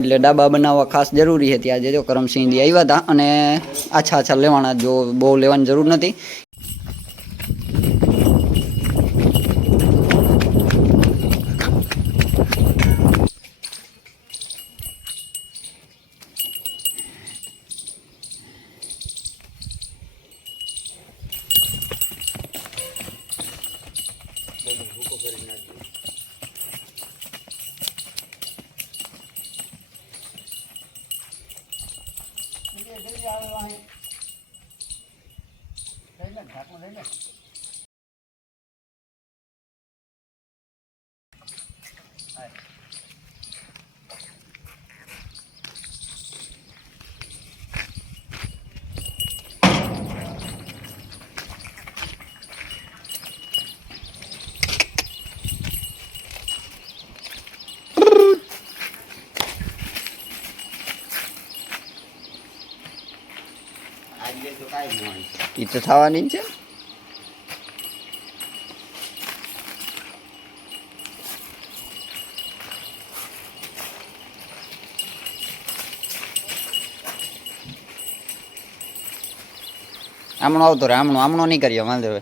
એટલે ડાબા બનાવવા ખાસ જરૂરી હતી. આજે જો કરમસિંહજી આવ્યા હતા અને આછા આછા લેવાના જો બહુ લેવાની જરૂર નથી. એ તો થવાની છે. આમણો આવતો રે આમણો આમણો નહીં કરીએ વાંધો હવે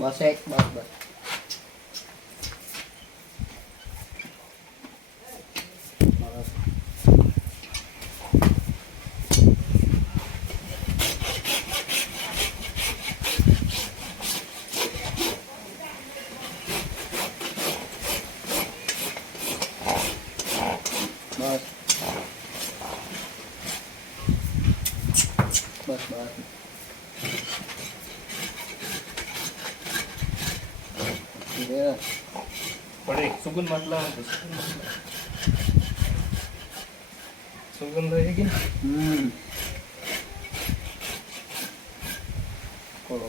Bosek, bos, bos. Bos. Bos. સુગંધ માટલા સુગંધ આવી ગઈ? હમ. કોલો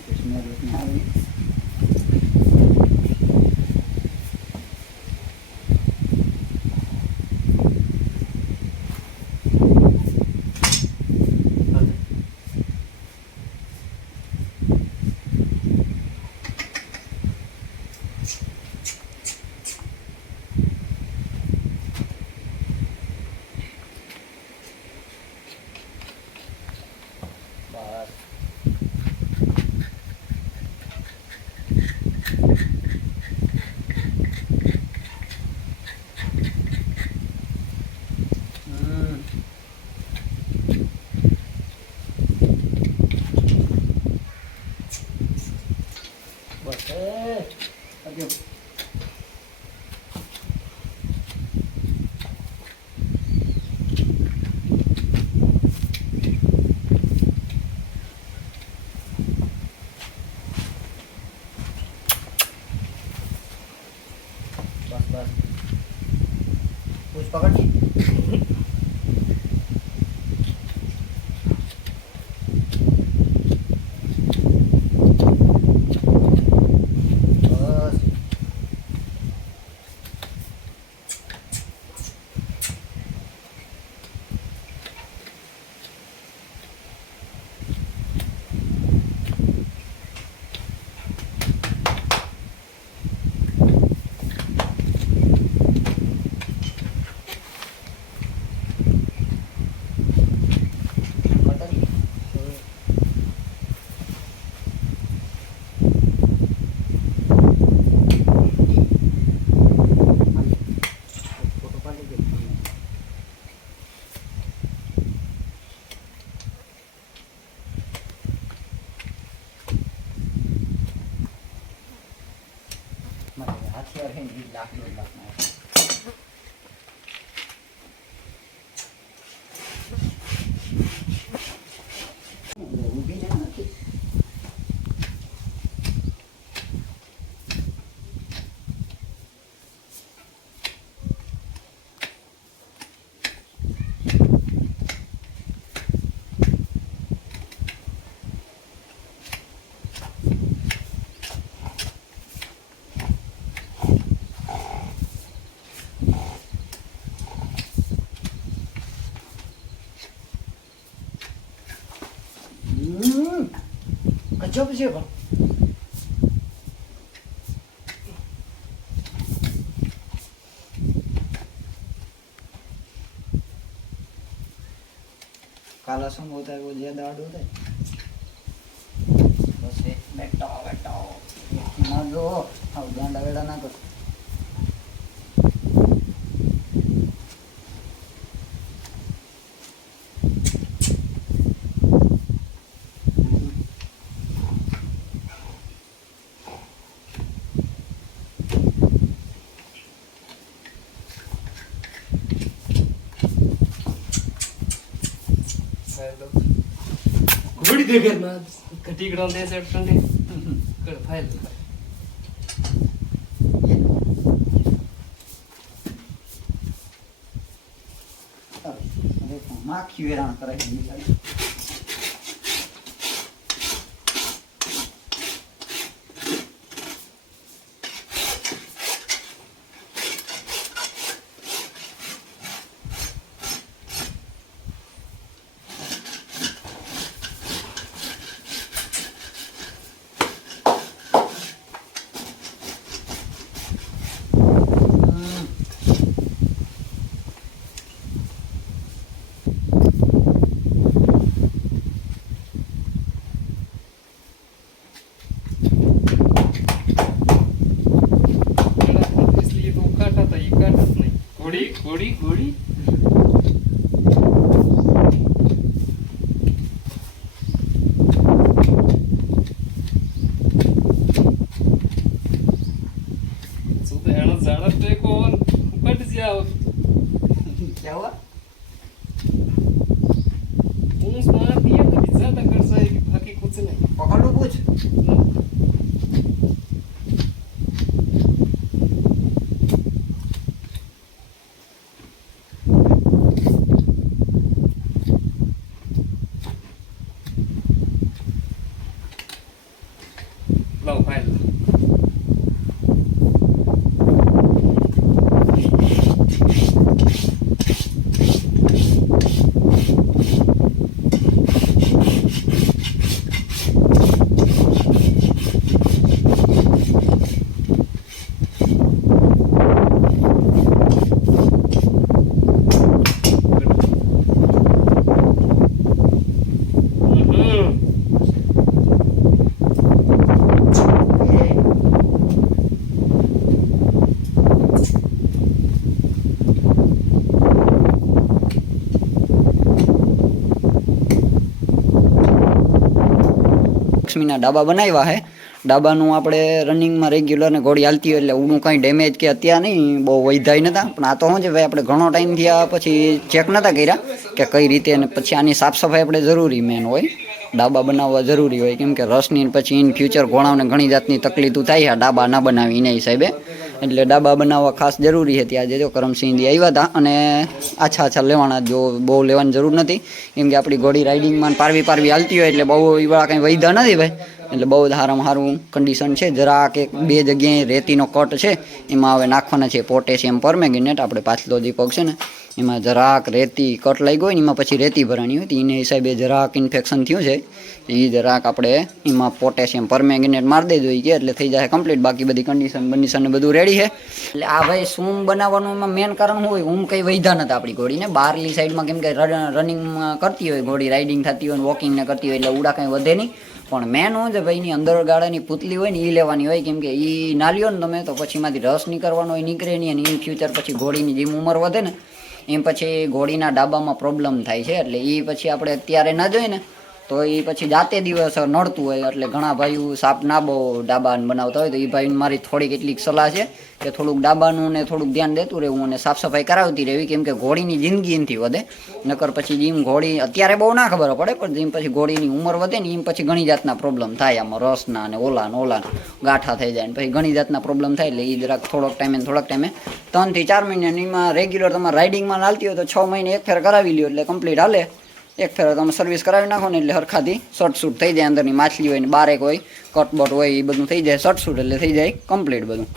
akin yung lahat. ગજબ છે પણ काला संग होता है वो ज्यादा हार्ड होता है बस एक बैठो बैठो ना जो अब गांडा वेड़ा ना कर ઘોડી દે ઘરમાં ઢીકડો દે છે ટંડે કર ફાઇલ देखो नहीं घोड़ी घोड़ी घोड़ी सुबह है ना ज़्यादा टेक ओवर कट जाओ क्या हुआ ऊंस मार दिया तो ज़्यादा कर जाएगी बाकी कुछ नहीं पकड़ लो લક્ષ્મીના ડાબા બનાવ્યા છે ડાબાનું આપણે રનિંગમાં રેગ્યુલર ને ઘોડી હાલતી હોય એટલે ઉનું કાંઈ ડેમેજ કે અત્યારે નહીં, બહુ વૈધાય નતા. પણ આ તો શું છે, ભાઈ, આપણે ઘણો ટાઈમ થયા પછી ચેક નતા કર્યા કે કઈ રીતે અને પછી આની સાફ સફાઈ આપણે જરૂરી મેન હોય. ડાબા બનાવવા જરૂરી હોય. કેમ કે રસની પછી ઇન ફ્યુચર ઘોડાઓને ઘણી જાતની તકલીફો થાય છે. ડાબા ના બનાવી એના હિસાબે એટલે ડાબા બનાવવા ખાસ જરૂરી હતી. આજે જો કરમસિંહજી આવ્યા હતા અને આછા આછા લેવાના જો બહુ લેવાની જરૂર નથી. કેમ કે આપણી ઘોડી રાઇડિંગમાં પારવી પારવી હાલતી હોય એટલે બહુ એવા કંઈ વૈધા નથી ભાઈ. એટલે બહુ જ સારામાં સારું કન્ડિશન છે. જરાક એક બે જગ્યાએ રેતીનો કટ છે. એમાં હવે નાખવાના છે પોટેશિયમ પરમેગનેટ આપણે પાછલો દીપક છે ને એમાં જરાક રેતી કટ લાગ્યો હોય ને એમાં પછી રેતી ભરાણી હોય એને હિસાબે જરાક ઇન્ફેક્શન થયું છે. એ જરાક આપણે એમાં પોટેશિયમ પરમેંગનેટ મારી દેજો કે એટલે થઈ જશે કમ્પ્લીટ બાકી બધી કન્ડિશન બન્ડિશન બધું રેડી છે. એટલે આ ભાઈ સૂમ બનાવવાનું એમાં મેન કારણ હોય? ઊમ કંઈ વૈધા નથી આપણી ઘોડીને. બહારની સાઈડમાં કેમ કે રનિંગમાં કરતી હોય ઘોડી રાઇડિંગ થતી હોય વોકિંગને કરતી હોય એટલે ઉડા કંઈ વધે નહીં. પણ મેન હું છે ભાઈ એની અંદર ગાળાની પૂતલી હોય ને એ લેવાની હોય. કેમ કે એ ના લ્યો ને તમે તો પછી એમાંથી રસ નીકળવાનો હોય, નીકળે નહીં અને ઇન ફ્યુચર પછી ઘોડીની જેમ ઉંમર વધે ને એમ પછી ઘોડીના ડાબામાં પ્રોબ્લેમ થાય છે. એટલે એ પછી આપણે અત્યારે ના જોઈએ ને તો એ પછી જાતે દિવસ નડતું હોય એટલે ઘણા ભાઈઓ સાપ ના બહુ ડાબાને બનાવતા હોય તો એ ભાઈને મારી થોડીક એટલીક સલાહ છે કે થોડુંક ડાબાનું ને થોડુંક ધ્યાન દેતું રહેવું અને સાફ સફાઈ કરાવતી રહેવી, કેમ કે ઘોડીની જિંદગી એનથી વધે. નકર પછી જેમ ઘોડી, અત્યારે બહુ ના ખબર પડે, પણ જેમ પછી ઘોડીની ઉંમર વધે ને એમ પછી ઘણી જાતના પ્રોબ્લેમ થાય. આમાં રસના ને ઓલા ને ગાંઠા થઈ જાય ને પછી ઘણી જાતના પ્રોબ્લેમ થાય એટલે એ જરાક થોડોક ટાઈમે થોડાક ટાઈમે ત્રણથી ચાર મહિનાની એમાં રેગ્યુલર તમારે રાઇડિંગમાં ચાલતી હોય તો છ મહિને એક ફેર કરાવી લ્યો એટલે કમ્પ્લીટ હાલે. એક ફેરો તમે સર્વિસ કરાવી નાખો ને એટલે હરખાથી શોર્ટ શૂટ થઈ જાય અંદરની માછલી હોય ને બારેક હોય કટબટ હોય, એ બધું થઈ જાય શોર્ટ શૂટ એટલે થઈ જાય કમ્પ્લીટ બધું.